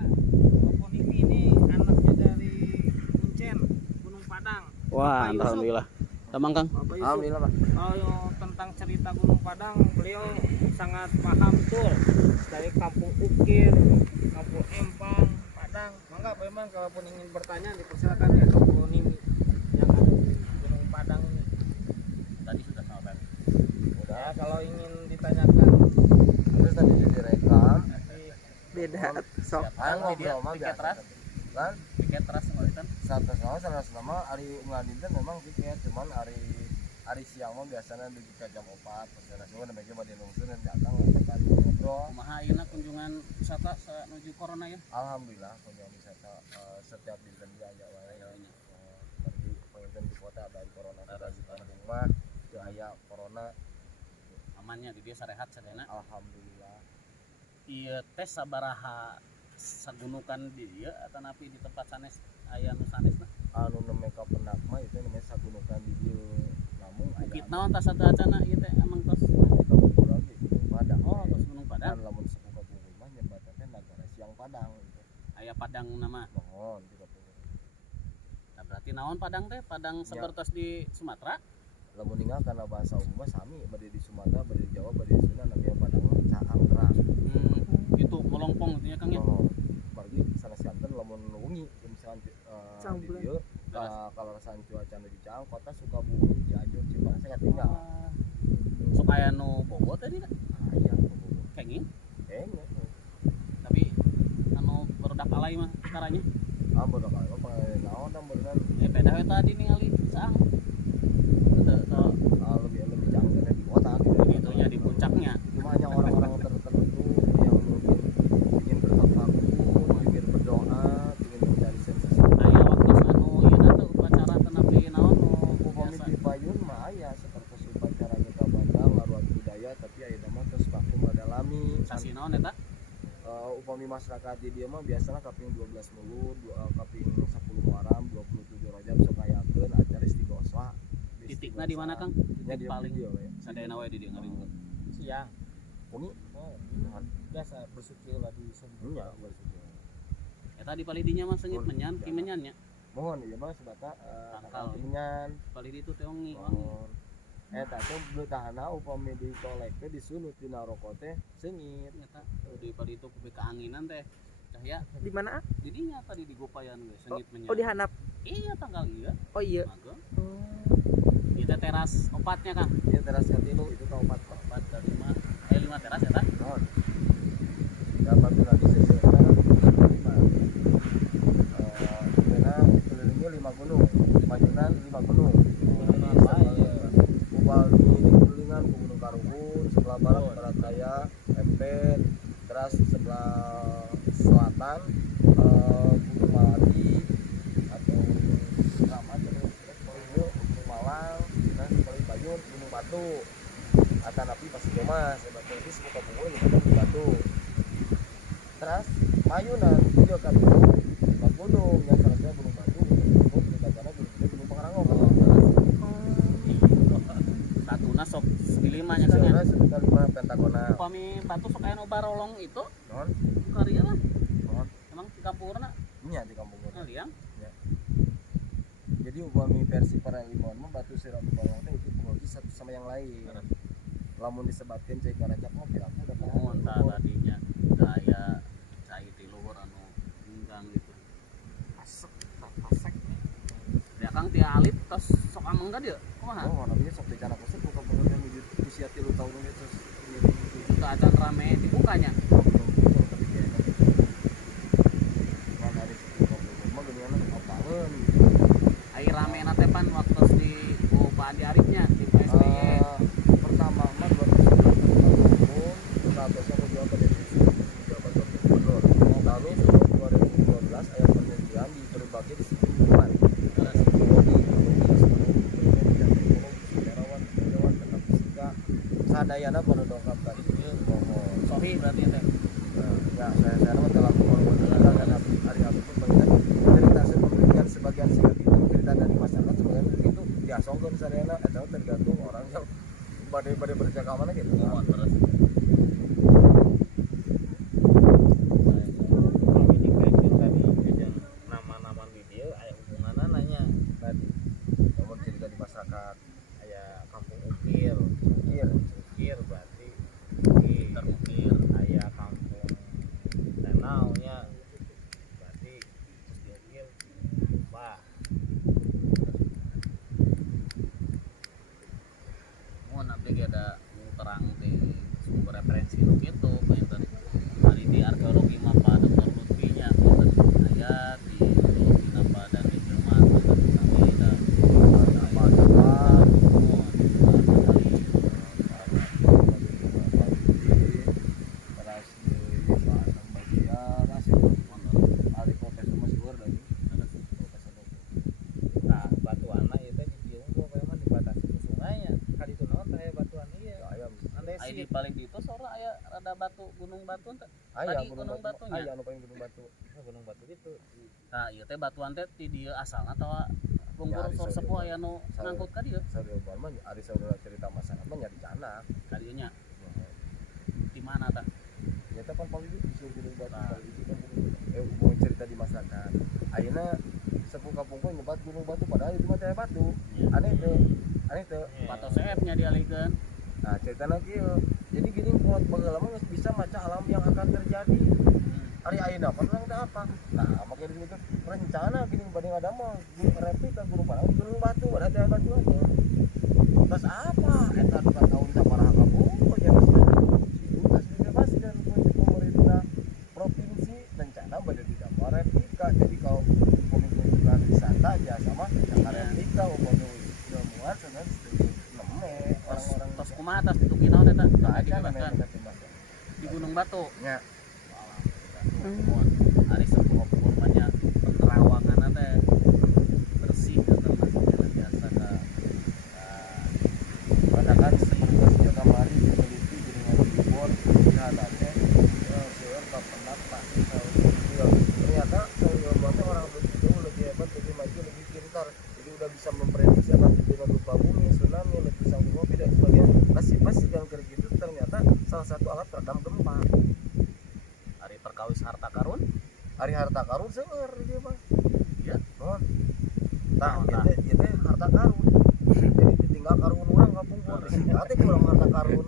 Toponimi, ini anaknya dari Kuncen, Gunung Padang. Wah, alhamdulillah. Tamang Kang. Bapak Yusuf. Alhamdulillah Pak. Kalau tentang cerita Gunung Padang, beliau sangat paham betul dari Kampung Ukir, Kampung Empang, Padang. Mangga memang kalaupun ingin bertanya dipersilakan ya Toponimi yang ada di Gunung Padang ini. Tadi sudah sahabat. Ya, kalau ingin ditanyakan Terus tadi direkam. beda sok. Ayo ngobrol mah Tiket biasa. ras. Kan Tiket ras kemarin. salah selama hari ngadinten memang tiket, cuman hari siang mah biasanya di jam 4 persen. Cuma mereka pada nunggu dan datang tekan kumaha ayeuna kunjungan wisata menuju corona ya. Alhamdulillah kunjungan wisata setiap dinten dia aya wae. Pergi pengen di kota dari corona dari Bandung mah teu aya corona. Amannya di dia sarehat sadayana. Alhamdulillah. Ieu teh sabaraha sagunukan di dieu atanapi di tempat sanes aya nu sanesna. Anu nemeka penak mah itu namanya sagunukan di dieu. Namun aya Bukit naon tas acana ieu teh emang tos. Gunung lagi Gunung Padang. Oh, tos Gunung Padang. Dan lamun sebuka bumi mah nyebutna teh Nagara Siang Padang gitu. Aya Padang nama. Mohon 30. Nah, berarti naon Padang teh? Padang sepertos di Sumatera? Lamun ninggal karena bahasa umum mah sami bade di Sumatera, bade di Jawa, bade di Sunda namanya Padang caang terang. Itu melongpong gitu ya Kang ya. Oh, pergi sana sianten lamun wengi misalkan di dieu kalau rasain cuaca nu di Caang kota Sukabumi, Cianjur, Cipanas saya tinggal. Sok aya nu bogo tadi dah. Aya Kenging. kayaknya. Tapi anu barudak alay mah caranya. Bodoh kalau pengen naon dan beneran Beda we tadi ningali saang. Teu lebih canggih di kota gitu nya di puncaknya. cuma hanya orang-orang tertentu yang mungkin ingin bertafakur, ingin berdoa, ingin mencari sensasi. Aya waktu anu ieu na teh upacara teh nepi naon nu Upami biasa. di Payun mah aya sapertos upacara nyata bandang ngaruat budaya tapi aya mah geus vakum madalami. Sasi naon eta? Upami masyarakat di dieu mah biasana kaping 12 Mulud, kaping 10 Muharram, 27 Rajab sok ayakeun acara istighosah. Titikna di mana Kang? Nya Titik di paling video ya. sadayana we di dieu ngariung. siang Wengi biasa bersuci lah di sini. nya bersuci. Eta di palidinya mah seungit menyan, ki menyan nya. Mohon ieu mah sebata Tangkal. menyan. Palidi itu teh wangi. Mohon. Eta teh beutahna upami ditolek teh disulut tina rokok teh seungit. Nyata di palidi itu kupi keanginan teh. Cahya Di mana? di dinya tadi di Gopayan we seungit menyan. Oh, di handap. Iya tanggal ieu. Oh iya. Mageng. Itu teras opatnya Kang. Ieu teras katilu itu ka 4 Opat ke 5 teras eta. Mohon. Dapat lagi sesuatu 5. Kelilingnya 5 gunung, Majunan 5 gunung. Ubal di Kulingan ke Gunung Karubun, sebelah barat Barat Daya, Empet, terus sebelah selatan Gunung Malati atau Ramat, Gunung Malang, dan Gunung Bayun, Gunung Batu. Akan api pasti Mas, berarti sebuka bungul di Gunung Batu. Terus Mayunan juga kan gunung yang salah satunya Gunung Batu, Gunung Batu, Gunung Pangrango. Satuna sok 5 nya Kang ya. Sebenarnya sekitar 5 pentagonal. Upami batu sok aya nu barolong itu Non, karya lah. non, Emang di kampungna nya di kampung Gunung. liang. Jadi upami versi Paralimongan mah batu Siratu Balong teh itu teknologi satu sama yang lain. Lamun disebatkeun cai karajak mah piraku udah Mohon tadinya daya cai di luhur anu enggang gitu. Asek, asek. Ya Kang tia alit tos sok amengga dia. Kumaha? Oh, namanya sok dicana kusut buka pengen menuju usia 3 tahun ini terus Itu acan rame dibukanya. tapi kayaknya mana ada di kampung mah geuningan apalun gitu. Air rame na teh pan waktu di Pak Andi Arifnya di PSBY. Pertama mah 2010 statusnya pejuang ke divisi jabat wakil gubernur. Lalu 2012 aya penelitian di berbagai disiplin lingkungan. Sadayana pada dongkap tadi mohon. Sohi berarti teh. Ya saya nama telah mengorbankan dan hari Abdi pun mengingat cerita penelitian sebagian singkat itu cerita dari masyarakat sebagian itu diasongkan sadayana atau tergantung orang yang badai berjaga mana gitu. Mohon terus. Kami di pensiun tadi jeung nama-nama video aya hubunganna nanya Tadi namun cerita di masyarakat aya kampung Ukir. Ukir Ukir berarti Terukir. aya kampung Tenaunya berarti terus di Ukir Wah Mohon abdi ge ada nu terang di sumber referensi nu kitu painten. Hari di arkeologi mapa Dr. Lutfinya painten aya di arkeologi mapa dan di Jerman painten sami da Ai di paling di itu sora aya rada batu gunung batu teh. Aya Tadi gunung batunya. Aya anu paling gunung batu. Gunung Batu gitu. Nah, ieu teh batuan teh ti dieu asalna atawa lumpur Ya, sor bisa sepuh dieu. aya nu Sa- ngangkut ka dieu Saudara mah ari saudara cerita masyarakat mah nya di Canak. ka dieu nya. Di mana tah? Ya teh kan paling di gunung batu Nah. paling itu kan hubungan cerita di masyarakat. Ayeuna sepuh kampungku nyebat gunung batu padahal itu mah teh batu. Iya. Aneh teh. Pato CF nya dialihkeun. Nah, cerita lagi jadi gini kuat pengalaman geus bisa maca alam yang akan terjadi. Hari ayeuna pernah teh apa? Nah, makanya di situ rencana gini banding ada mah replika gunung padang gunung batu ada teh batu aja. Terus apa? Eta 2 tahun sabaraha kabur ya geus itu geus dibebaskan ku pemerintah provinsi rencana bade ditambah replika. Jadi kalau komitmen wisata aja sama replika umpamanya ilmuwan sanes neme orang-orang Tos kumaha tas dituki naon eta? aja Dibebaskan namanya di Gunung Batu. nya. Ari sepuh kurmanya penerawangan teh bersih atau masih jalan biasa ka Katakan seperti kamari diteliti dengan impor dihalatnya seueur kapendak pasti ternyata ilmunya orang begitu lebih hebat, lebih maju, lebih pintar, jadi udah bisa memprediksi akan terjadi gempa bumi, tsunami, letusan gunung dan sebagainya. Pasti yang kayak gitu ternyata salah satu alat peredam gempa. ari perkawis harta karun. Hari harta karun seueur dia mah. Iya. Nah, itu harta karun. Jadi ditinggal karun orang kapungkur. Disingkat teh kurang harta karun.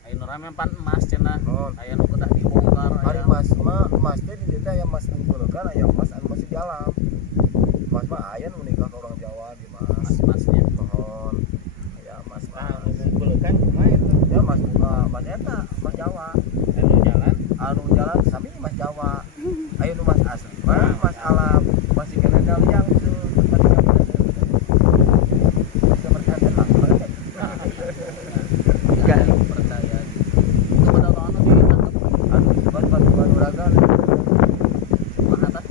Aya nu rame pan emas cenah. Oh, Aya nu kedah dibongkar hari aya. emas mah emas teh di dieu aya emas ngumpulkeun, aya emas anu masih di alam. Emas mah aya nu menikah ke orang Jawa di mas. Emas-emasnya. Mohon. Aya emas Nah, mah. ngumpulkan kumaha itu. Ya emas emas eta, emas Jawa. Anu jalan Anu jalan sami emas Jawa. Aya nu emas asli mah emas alam. Masih kena daliang tuh tempat yang bisa berkandang lah. Enggak percaya. Itu pada anu ditangkap. Anu bukan batu uragan. Kumaha tah?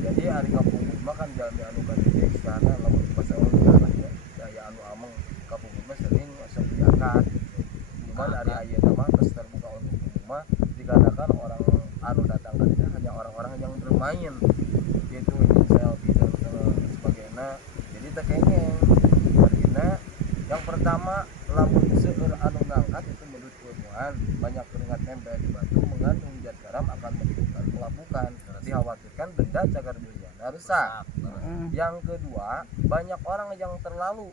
Jadi hari kampung mah kan jalan anu kan di sana lamun pas orang jalan ya daya anu ameng kampung mah sering asa diangkat. Cuman hari ayeuna mah geus terbuka untuk umum mah dikarenakan orang anu datang ke sini hanya orang-orang yang bermain gitu ingin selfie dan sebagainya. Jadi teh kengeng. Artinya yang pertama lamun seueur anu ngangkat itu menurut ilmuwan banyak keringat nempel di batu mengandung zat garam akan menimbulkan pelapukan. Dikhawatirkan benda cagar biologina rusak. Yang kedua, banyak orang yang terlalu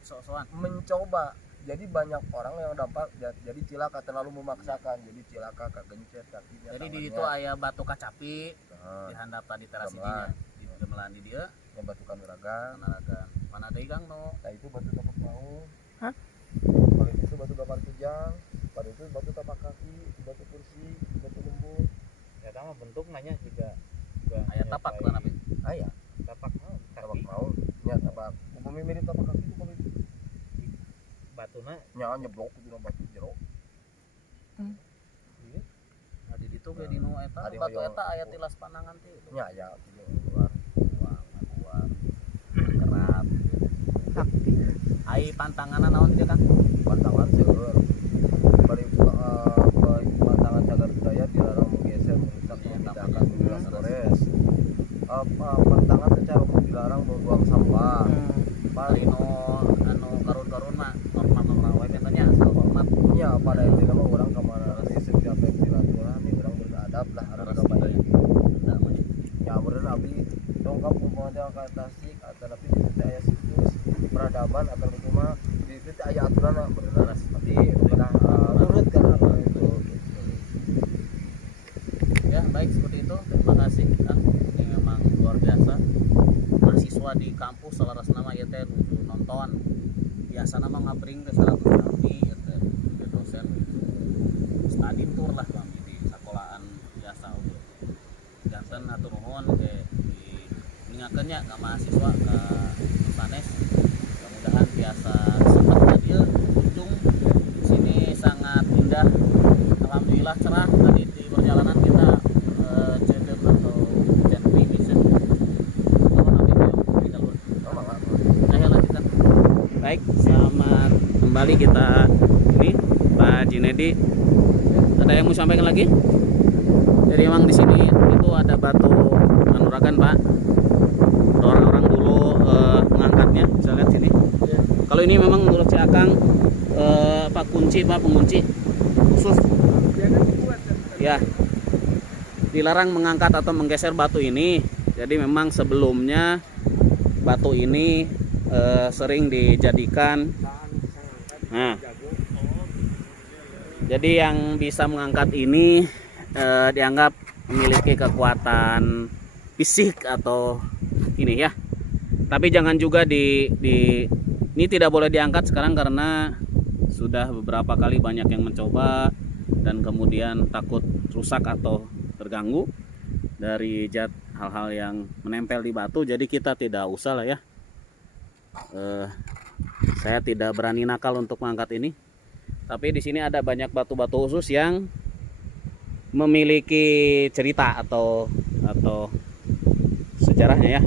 Sok-sokan. mencoba. Jadi banyak orang yang dapat jadi cilaka terlalu memaksakan. Jadi cilaka kagencet kakinya. Jadi di tangannya. ditu aya batu kacapi Nah, di handap tadi teras Gamelan. idinya. Di gamelan di dieu yang batu kanuragan. panaragan. Mana deui Kang nu Nah itu batu tapak mau. Hah? Paling itu batu bakar kujang. Pada itu batu tapak kaki, itu batu kursi, itu batu lembut. ya mah bentuk nanya juga aya tapak kan apa? Ah ya, tapak mah tapak kaki mau. Ya tapak. Umumnya mirip tapak kaki itu kalau itu. batuna Nya nyeblok itu batu jero. Di ditu ge dinu eta Ari batu hoyong. eta aya tilas panangan teh. Nya ya, itu keluar. Wah, kerat. Ai pantanganna naon teh Kang? Pantangan seueur. Bari pantangan cagar budaya dilarang menggeser, merusak, Iya, memindahkan namanya. wilayah forest. Pantangan secara umum dilarang membuang sampah. Ari nu anu karun-karun mah normal-normal wae katanya asal hormat. Ya pada intinya mah orang kemana nanti setiap silaturahmi orang beradab lah harga baik. Ya meureun abdi dongkap kumaha ka Tasik atau tapi di situ aya situs peradaban atau kumaha di situ aya aturanna bener tapi udah nurut kan apa itu. Ya, baik seperti itu. Terima kasih Kang. Ini memang luar biasa. Mahasiswa di kampus selaras nama ieu teh nuju nonton. Biasa nama ngabring ke salah satu kami ieu teh dosen study tour lah kami di sekolahan biasa oge. Janten atur nuhun ge diingatkeun nya ka mahasiswa ka sanes. Mudah-mudahan biasa sempat hadir kunjung di sini sangat indah. Alhamdulillah cerah tadi di perjalanan kita cedek atau jantri bisa kalau nanti kita luar. Nah, ya lanjutkan. Baik, selamat kembali kita Pak Jinedi. Ada yang mau sampaikan lagi? Jadi memang di sini itu ada batu kanuragan, Pak. Orang-orang dulu mengangkatnya, bisa lihat sini. Kalau ini memang menurut si Akang Pak kunci, Pak, pengunci khusus. Ya, dilarang mengangkat atau menggeser batu ini. Jadi memang sebelumnya batu ini sering dijadikan. Nah, jadi yang bisa mengangkat ini dianggap memiliki kekuatan fisik atau ini ya. Tapi jangan juga ini tidak boleh diangkat sekarang karena sudah beberapa kali banyak yang mencoba dan kemudian takut rusak atau terganggu dari hal-hal yang menempel di batu. Jadi kita tidak usah lah ya. Saya tidak berani nakal untuk mengangkat ini. Tapi di sini ada banyak batu-batu khusus yang memiliki cerita atau sejarahnya ya.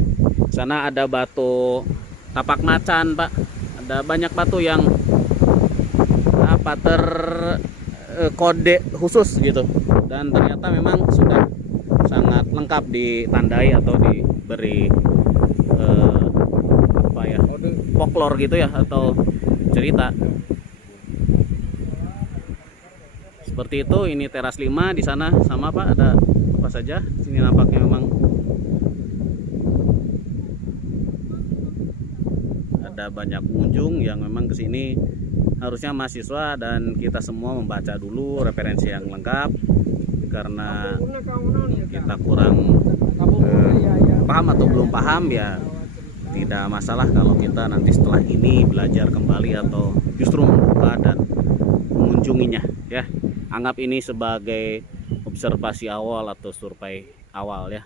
Di sana ada batu tapak macan, Pak. Ada banyak batu yang kode khusus gitu. Dan ternyata memang sudah sangat lengkap ditandai atau diberi folklore gitu ya atau cerita. Seperti itu. Ini teras 5 di sana sama, Pak, ada apa saja. Sini nampaknya memang ada banyak pengunjung yang memang kesini harusnya mahasiswa dan kita semua membaca dulu referensi yang lengkap karena kita kurang paham atau belum paham ya tidak masalah kalau kita nanti setelah ini belajar kembali atau justru membuka dan mengunjunginya ya. Anggap ini sebagai observasi awal atau survei awal ya.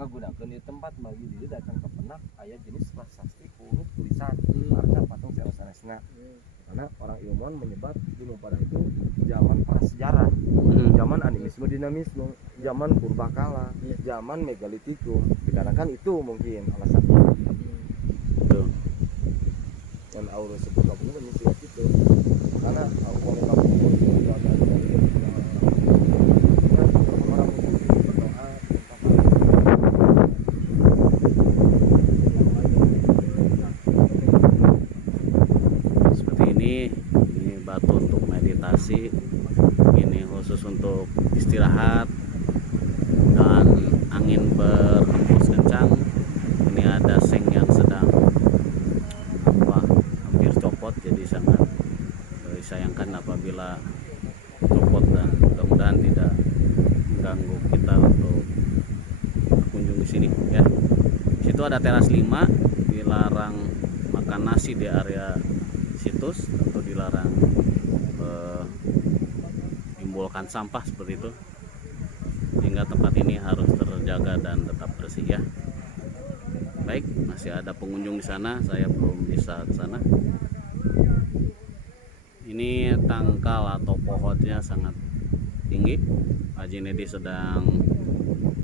Menggunakan di tempat bagi diri datang ke penak ayah jenis prasasti huruf tulisan marca patung sanesna. Karena orang ilmuwan menyebar Gunung Padang itu zaman prasejarah, zaman animisme dinamisme, zaman purbakala, zaman megalitikum. Dikarenakan itu mungkin alasannya. Dan aura sebuah kampung menyisikat itu. Karena aura kampung itu ada orang berdoa seperti ini batu untuk meditasi, ini khusus untuk istirahat dan angin berhembus kencang. Ini ada seng yang sedang hampir copot, jadi sangat disayangkan apabila copot dan mudah-mudahan tidak mengganggu kita untuk berkunjung di sini ya. Di situ ada teras 5, dilarang makan nasi di area situs atau dilarang menimbulkan sampah seperti itu, sehingga tempat ini harus terjaga dan tetap bersih ya. Baik, masih ada pengunjung di sana, saya belum bisa ke sana. Ini tangkal atau pohonnya sangat tinggi. Pak Jinedi sedang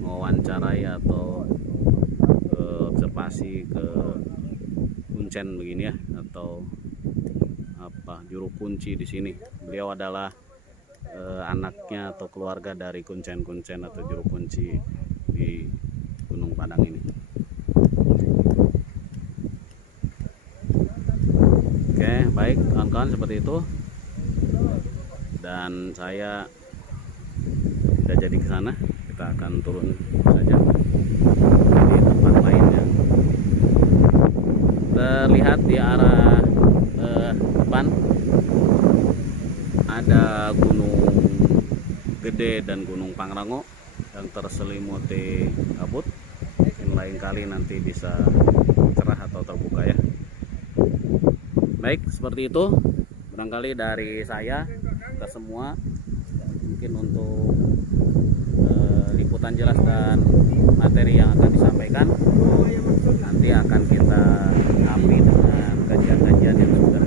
mewawancarai atau observasi ke kuncen begini ya, atau juru kunci di sini. Beliau adalah anaknya atau keluarga dari kuncen-kuncen atau juru kunci di Gunung Padang ini. Oke, baik kawan-kawan, seperti itu. Dan saya tidak jadi ke sana, kita akan turun saja di tempat lain yang terlihat di arah depan. Ada Gunung Gede dan Gunung Pangrango yang terselimuti kabut. Lain kali nanti bisa cerah atau terbuka ya. Baik, seperti itu barangkali dari saya ke semua. Mungkin untuk liputan jelas dan materi yang akan disampaikan nanti akan kita ambil dengan kajian-kajian yang sudah